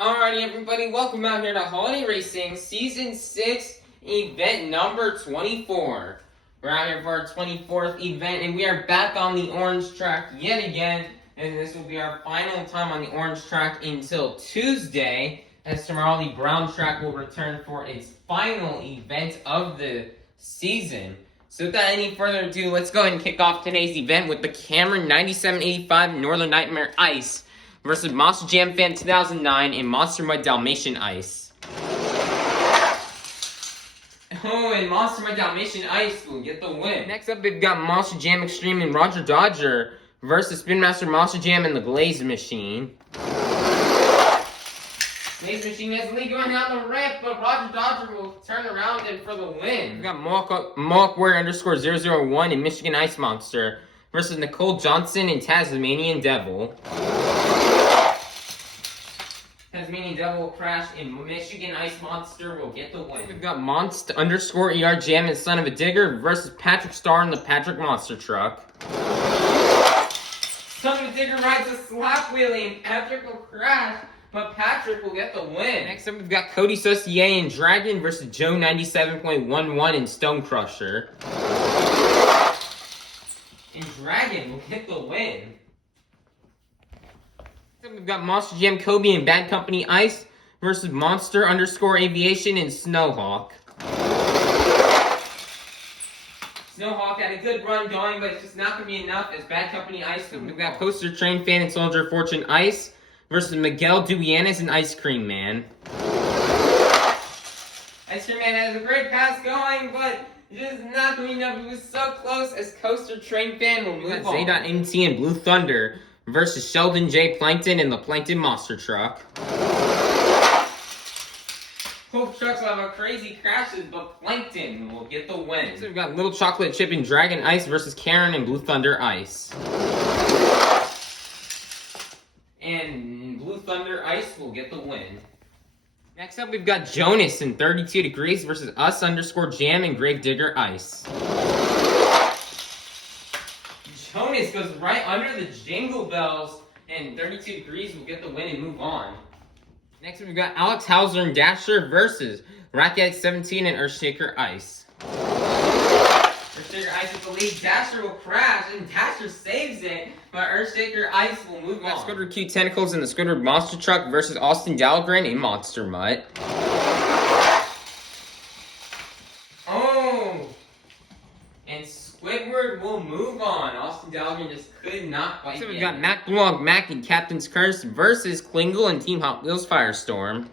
Alrighty, everybody, welcome out here to Holiday Racing Season 6, event number 24. We're out here for our 24th event, and we are back on the orange track yet again, and this will be our final time on the orange track until Tuesday, as tomorrow the brown track will return for its final event of the season. So without any further ado, let's go ahead and kick off today's event with the Cameron 9785 Northern Nightmare Ice versus Monster Jam Fan 2009 and Monster Mud Dalmatian Ice. Oh, and Monster Mud Dalmatian Ice will get the win. Next up, we've got Monster Jam Extreme and Roger Dodger versus Spin Master Monster Jam and the Glaze Machine. Glaze Machine has the lead going down the ramp, but Roger Dodger will turn around and for the win. We've got Malkware underscore 001 and Michigan Ice Monster versus Nicole Johnson and Tasmanian Devil. Tasmanian Devil will crash and Michigan Ice Monster will get the win. We've got Monst underscore ER Jam and Son of a Digger versus Patrick Starr in the Patrick Monster Truck. Son of a Digger rides a slap wheelie and Patrick will crash, but Patrick will get the win. Next up, we've got Cody Saucier and Dragon versus Joe 97.11 and Stone Crusher. And Dragon will get the win. We've got Monster Jam Kobe and Bad Company Ice versus Monster underscore Aviation and Snowhawk. Snowhawk had a good run going, but it's just not going to be enough as Bad Company Ice. We've got Coaster Train Fan and Soldier of Fortune Ice versus Miguel Duyanes and Ice Cream Man. Ice Cream Man has a great pass going, but just not going to be enough. It was so close as Coaster Train Fan will move on. Z.MT and Blue Thunder versus Sheldon J. Plankton in the Plankton Monster Truck. Both trucks will have a crazy crashes, but Plankton will get the win. So we've got Little Chocolate Chip and Dragon Ice versus Karen and Blue Thunder Ice. And Blue Thunder Ice will get the win. Next up, we've got Jonas and 32 Degrees versus Us underscore Jam and Gravedigger Ice. Jonas goes right under the Jingle Bells, and 32 Degrees will get the win and move on. Next, we've got Alex Hauser and Dasher versus Racket 17 and Earthshaker Ice. Earthshaker Ice with the lead. Dasher will crash, and Dasher saves it, but Earthshaker Ice will move on. Squidward Q Tentacles and the Squidward Monster Truck versus Austin Dahlgren and Monster Mutt. Oh! And Squidward will move on. Austin Dahlgren just could not quite get it. So we've got Mac Blog Mac and Captain's Curse versus Klingle and Team Hot Wheels Firestorm.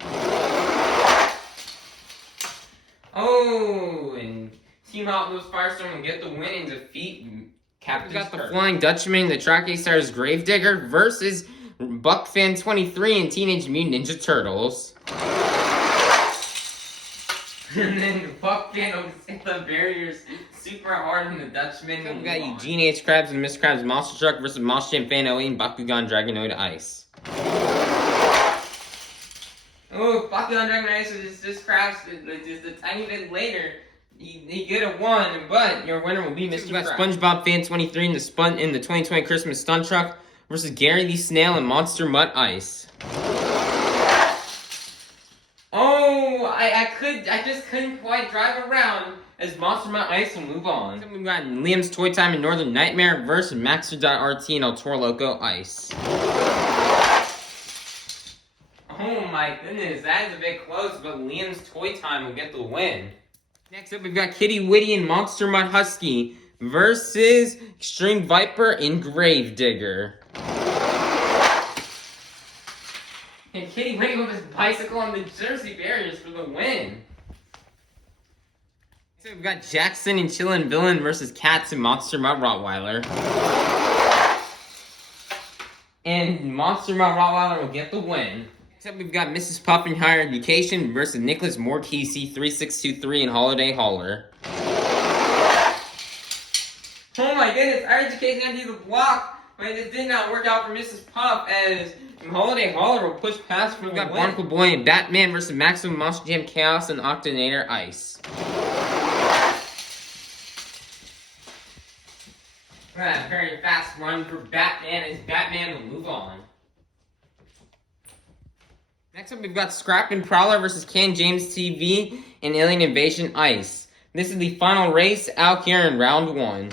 Oh, and Team Hot Wheels Firestorm will get the win and defeat Captain's Curse. We've got the Flying Dutchman, the Track A Stars Gravedigger versus Buckfan 23 and Teenage Mutant Ninja Turtles. And then Buckfan will hit the barriers super hard in the Dutchman. So we got Eugene H. Krabs and Miss Krabs Monster Truck versus Monster Jam Fan 08 and Bakugan Dragonoid Ice. Oh, Bakugan Dragonoid Ice just crashed just a tiny bit later. He could have won, but your winner will be Mr. We got SpongeBob Fan 23 in the 2020 Christmas Stunt Truck versus Gary the Snail and Monster Mutt Ice. Oh, I just couldn't quite drive around as Monster Mutt Ice will move on. Then we've got Liam's Toy Time and Northern Nightmare versus Maxer.RT and El Toro Loco Ice. Oh my goodness, that is a bit close, but Liam's Toy Time will get the win. Next up, we've got Kitty Witty and Monster Mutt Husky versus Extreme Viper and Gravedigger. And Kitty Witty with his bicycle on the Jersey barriers for the win. So we've got Jackson and Chillin' Villain versus Cats and Monster Mutt Rottweiler. And Monster Mutt Rottweiler will get the win. Next up, we've got Mrs. Puff and Higher Education versus Nicholas Morkisi 3623 and Holiday Hauler. Oh my goodness, Higher Education had to do the block, but it did not work out for Mrs. Puff as Holiday Hauler will push past for the win. We've got Barnacle Boy and Batman versus Maximum Monster Jam Chaos and Octonator Ice. A very fast run for Batman as Batman will move on. Next up, we've got Scrap and Prowler versus Ken James TV and Alien Invasion Ice. This is the final race out here in round 1.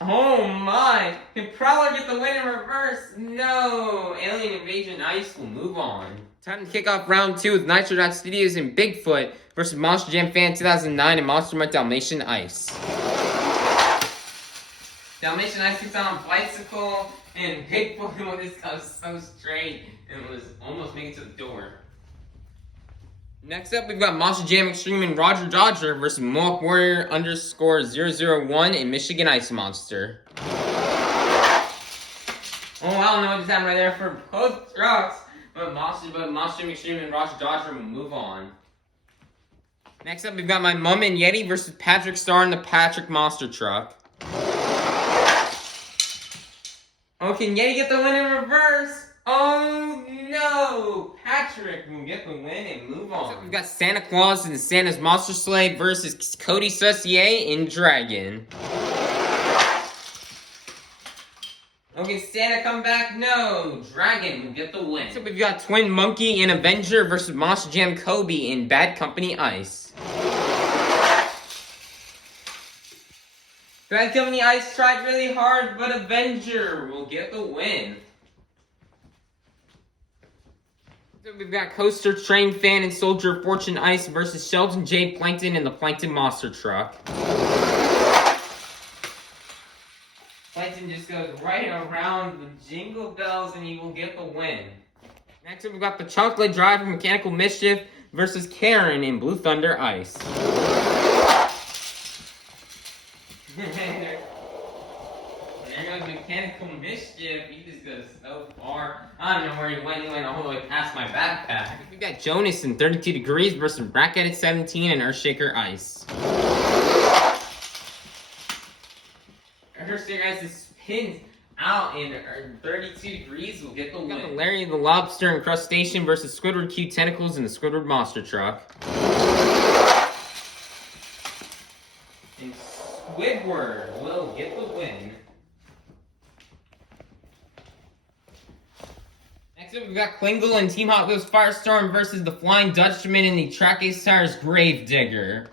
Oh my! Can Prowler get the win in reverse? No! Alien Invasion Ice will move on. Time to kick off round 2 with Nitro Studios and Bigfoot versus Monster Jam Fan 2009 and Monster Mutt Dalmatian Ice. Dalmatian Ice gets on a bicycle, and Bigfoot just goes so straight and was almost making it to the door. Next up, we've got Monster Jam Extreme and Roger Dodger versus Mohawk Warrior _001 and Michigan Ice Monster. Oh, I don't know what just happened right there for both trucks, but Monster Jam Extreme and Roger Dodger will move on. Next up, we've got my Mum and Yeti versus Patrick Star in the Patrick Monster Truck. Oh, can Yeti get the win in reverse? Oh no! Patrick will get the win and move on. So we've got Santa Claus and Santa's Monster Sleigh versus Cody Saucier in Dragon. Okay, Santa come back? No! Dragon will get the win. So we've got Twin Monkey and Avenger versus Monster Jam Kobe in Bad Company Ice. Bad Company Ice tried really hard, but Avenger will get the win. So we've got Coaster, Train Fan, and Soldier of Fortune Ice versus Sheldon J. Plankton in the Plankton Monster Truck. Plankton just goes right around the Jingle Bells and he will get the win. Next up, we've got the Chocolate Drive from Mechanical Mischief versus Karen in Blue Thunder Ice. There goes Mechanical Mischief. He just goes so far. I don't know where he went. He went all the way past my backpack. We got Jonas in 32 Degrees versus Bracket at 17 and Earthshaker Ice. Earthshaker Ice spins out in 32 Degrees will get the win. We got the Larry the Lobster and Crustacean versus Squidward Q Tentacles in the Squidward Monster Truck. And Squidward will get the win. Next up, we've got Klingle and Team Hot Wheels Firestorm versus the Flying Dutchman and the Track Ace Tires Gravedigger.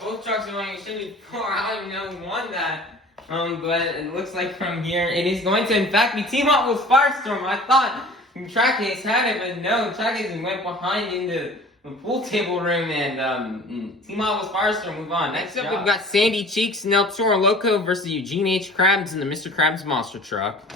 Both trucks are going extremely far. I don't even know who won that. But it looks like from here, it is going to, in fact, be Team Hot Wheels Firestorm. I thought Track Ace had it, but no, Track Ace went behind into the pool table room, and Team Hot Wheels Firestorm move on. Next up, we've got Sandy Cheeks and El Toro Loco versus Eugene H. Krabs in the Mr. Krabs Monster Truck.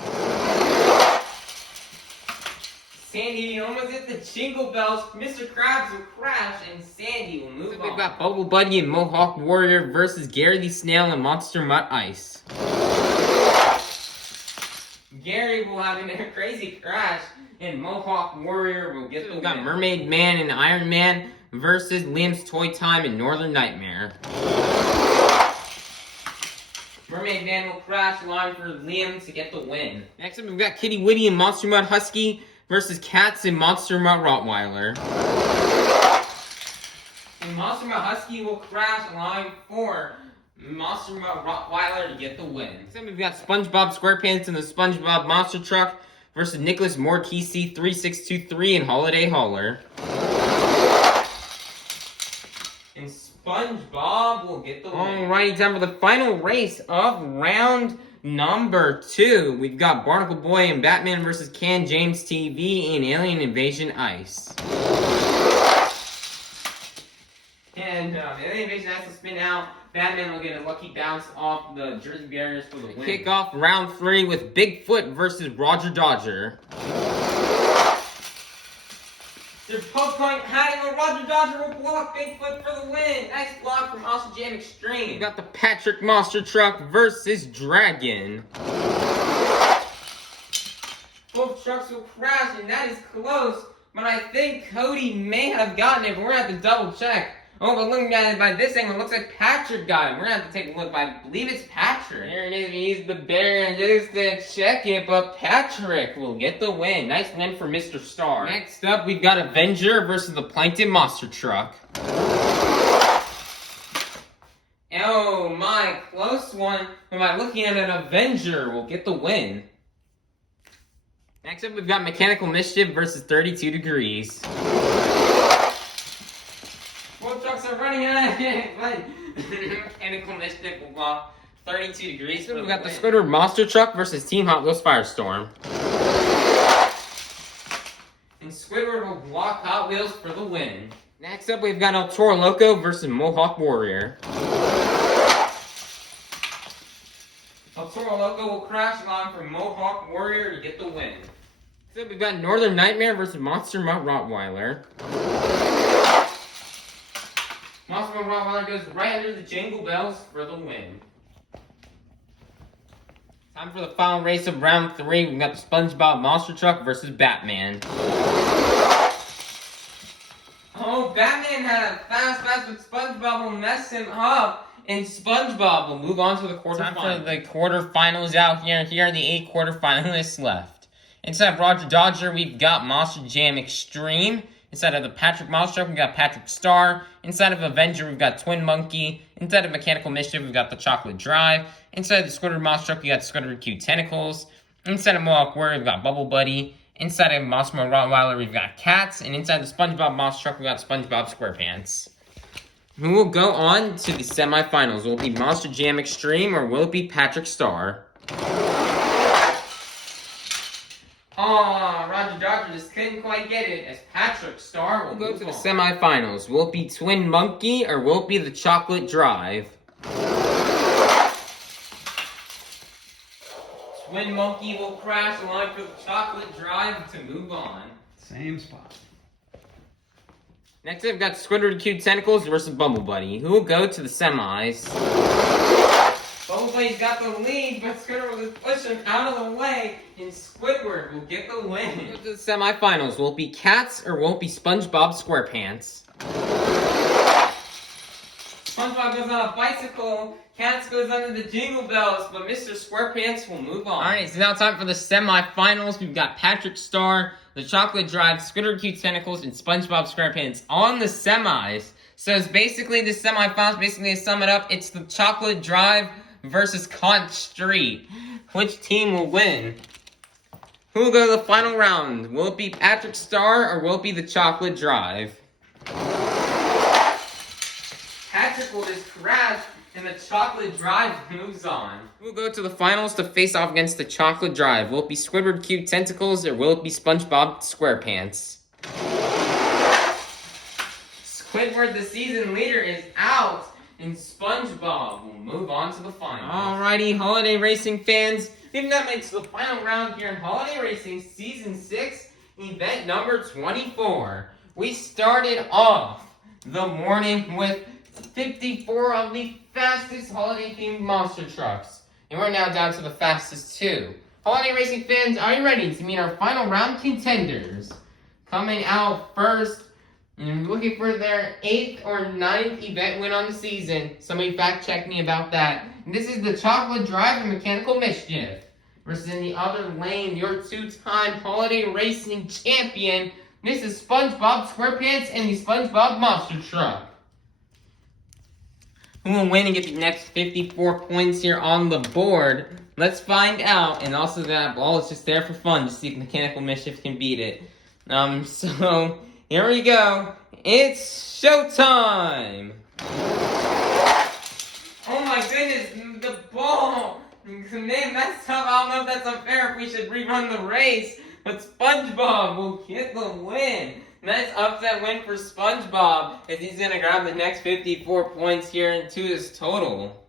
Sandy almost hit the Jingle Bells. Mr. Krabs will crash, and Sandy will move on. We've got Bubble Buddy and Mohawk Warrior versus Gary the Snail and Monster Mutt Ice. Gary will have a crazy crash, and Mohawk Warrior will get the win. We've got Mermaid Man and Iron Man versus Liam's Toy Time and Northern Nightmare. Mermaid Man will crash, allowing for Liam to get the win. Next up, we've got Kitty Witty and Monster Mutt Husky versus Cats and Monster Mutt Rottweiler. And Monster Mutt Husky will crash, allowing for Monster Mutt Rottweiler to get the win. Next up, we've got SpongeBob SquarePants and the SpongeBob Monster Truck versus Nicholas Morkisi 3623 and Holiday Hauler. And SpongeBob will get the win. Alrighty, time for the final race of round number 2. We've got Barnacle Boy and Batman versus Can James TV and Alien Invasion Ice. And Alien Invasion Ice will spin out. Batman will get a lucky bounce off the Jersey barriers for the win. Kick off round 3 with Bigfoot versus Roger Dodger. They're both going hiding, but Roger Dodger will block Bigfoot for the win. Nice block from Monster Jam Extreme. We got the Patrick Monster Truck versus Dragon. Both trucks will crash, and that is close. But I think Cody may have gotten it, but we're going to have to double check. Oh, but looking at it by this angle, it looks like Patrick got him. We're going to have to take a look, but I believe it's Patrick. There it is. He's the bear and just to check it, but Patrick will get the win. Nice win for Mr. Star. Next up, we've got Avenger versus the Plankton Monster Truck. Oh my tie, close one, and by looking at an Avenger, we'll get the win. Next up, we've got Mechanical Mischief versus 32 Degrees. Both trucks are running at it, but Mechanical Mischief will block 32 Degrees. So we've got the Squidward Monster Truck versus Team Hot Wheels Firestorm. And Squidward will block Hot Wheels for the win. Next up, we've got El Toro Loco versus Mohawk Warrior. El Toro Loco will crash along for Mohawk Warrior to get the win. Next up, we've got Northern Nightmare versus Monster Mutt Rottweiler. Monster Mutt Rottweiler goes right under the Jingle Bells for the win. Time for the final race of round 3. We've got the SpongeBob Monster Truck versus Batman. Oh, Batman had a fast, but SpongeBob will mess him up. And SpongeBob will move on to the quarterfinals. Time for the quarterfinals out here. Here are the 8 quarterfinalists left. Inside of Roger Dodger, we've got Monster Jam Extreme. Inside of the Patrick Monster Truck, we've got Patrick Star. Inside of Avenger, we've got Twin Monkey. Inside of Mechanical Mischief, we've got the Chocolate Drive. Inside of the Squidward Monster Truck, we got Squidward Q Tentacles. Inside of Mohawk Warrior, we've got Bubble Buddy. Inside of Monster Mutt Rottweiler, we've got Cats. And inside the SpongeBob Monster Truck, we've got SpongeBob SquarePants. Who will go on to the semifinals? Will it be Monster Jam Extreme or will it be Patrick Star? Oh, Roger Dodger just couldn't quite get it as Patrick Star will go to the semifinals. Will it be Twin Monkey or will it be the Chocolate Drive? Twin Monkey will crash along for the Chocolate Drive to move on. Same spot. Next, I've got Squidward Q Tentacles versus Bubble Buddy, who will go to the semis. Bubble Buddy's got the lead, but Squidward will push him out of the way, and Squidward will get the win. Go to the semifinals. Will it be Cats or will it be SpongeBob SquarePants? SpongeBob goes on a bicycle, Cats goes under the Jingle Bells, but Mr. SquarePants will move on. Alright, so now time for the semifinals. We've got Patrick Star, the Chocolate Drive, Squidward Q Tentacles, and SpongeBob SquarePants on the semis. So it's basically the semifinals. Basically, to sum it up, it's the Chocolate Drive versus Conch Street. Which team will win? Who will go to the final round? Will it be Patrick Star or will it be the Chocolate Drive? Patrick will just crash and the Chocolate Drive moves on. We'll go to the finals to face off against the Chocolate Drive. Will it be Squidward Q Tentacles or will it be SpongeBob SquarePants? Squidward, the season leader, is out, and SpongeBob will move on to the finals. Alrighty, holiday racing fans, we've now made to the final round here in Holiday Racing Season 6, event number 24. We started off the morning with 54 of the fastest holiday-themed monster trucks. And we're now down to the fastest 2. Holiday Racing fans, are you ready to meet our final round contenders? Coming out first, looking for their 8th or 9th event win on the season. Somebody fact-check me about that. And this is the Chocolate Drive and Mechanical Mischief. Versus in the other lane, your 2-time Holiday Racing champion. This is SpongeBob SquarePants and the SpongeBob Monster Truck. Who will win and get the next 54 points here on the board? Let's find out. And also that ball is just there for fun to see if Mechanical Mischief can beat it. So here we go. It's showtime! Oh my goodness, the ball! They messed up. I don't know if that's unfair, if we should rerun the race. But SpongeBob will get the win. Nice upset win for SpongeBob, as he's going to grab the next 54 points here into his total.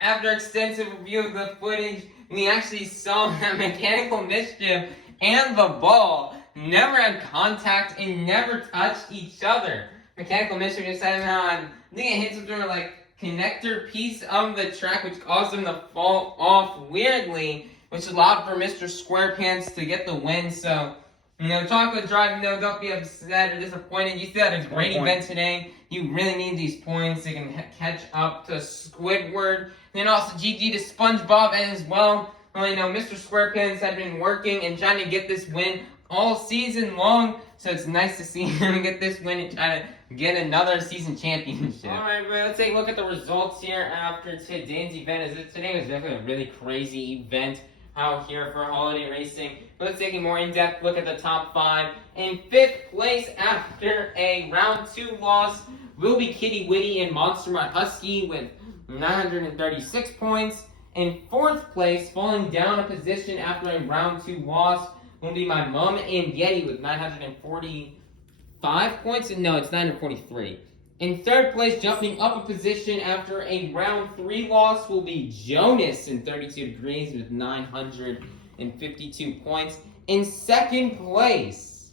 After extensive review of the footage, we actually saw that Mechanical Mischief and the ball never had contact and never touched each other. Mechanical Mischief just had him on, I think it hits through like connector piece of the track, which caused him to fall off weirdly, which allowed for Mr. SquarePants to get the win. So, Chocolate Drive, don't be upset or disappointed. You still had a great event today. You really need these points. You can catch up to Squidward. And also GG to SpongeBob as well. Well, Mr. SquarePants had been working and trying to get this win all season long. So it's nice to see him get this win and try to get another season championship. Alright, let's take a look at the results here after today's event. Today was definitely a really crazy event out here for holiday racing. Let's take a more in-depth look at the top 5. In 5th place after a round 2 loss will be Kitty Witty and Monster Mutt Husky with 936 points. In 4th place, falling down a position after a round 2 loss, will be my Mom and Yeti with 945 points. No, it's 943. In 3rd place, jumping up a position after a round 3 loss, will be Jonas in 32 Degrees with 952 points. In 2nd place,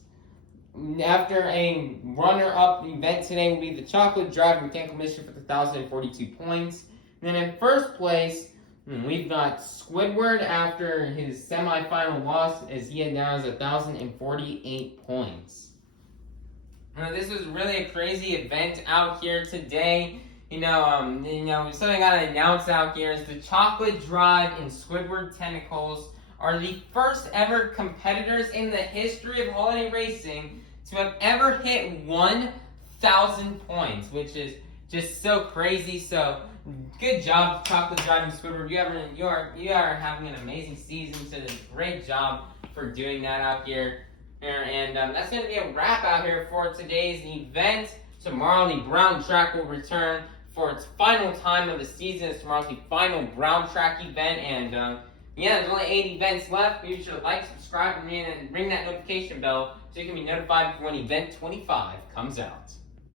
after a runner-up event today, will be the Chocolate Drive Mechanical Mischief with 1,042 points. And then in 1st place, we've got Squidward after his semifinal loss, as he now has 1,048 points. This was really a crazy event out here today. Something I gotta announce out here is the Chocolate Drive and Squidward Tentacles are the first ever competitors in the history of holiday racing to have ever hit 1,000 points, which is just so crazy. So good job, Chocolate Drive and Squidward. You are having an amazing season. So great job for doing that out here. And that's going to be a wrap out here for today's event. Tomorrow, the Brown Track will return for its final time of the season. It's tomorrow's the final Brown Track event. And there's only 8 events left. You should like, subscribe, and ring that notification bell so you can be notified when event 25 comes out.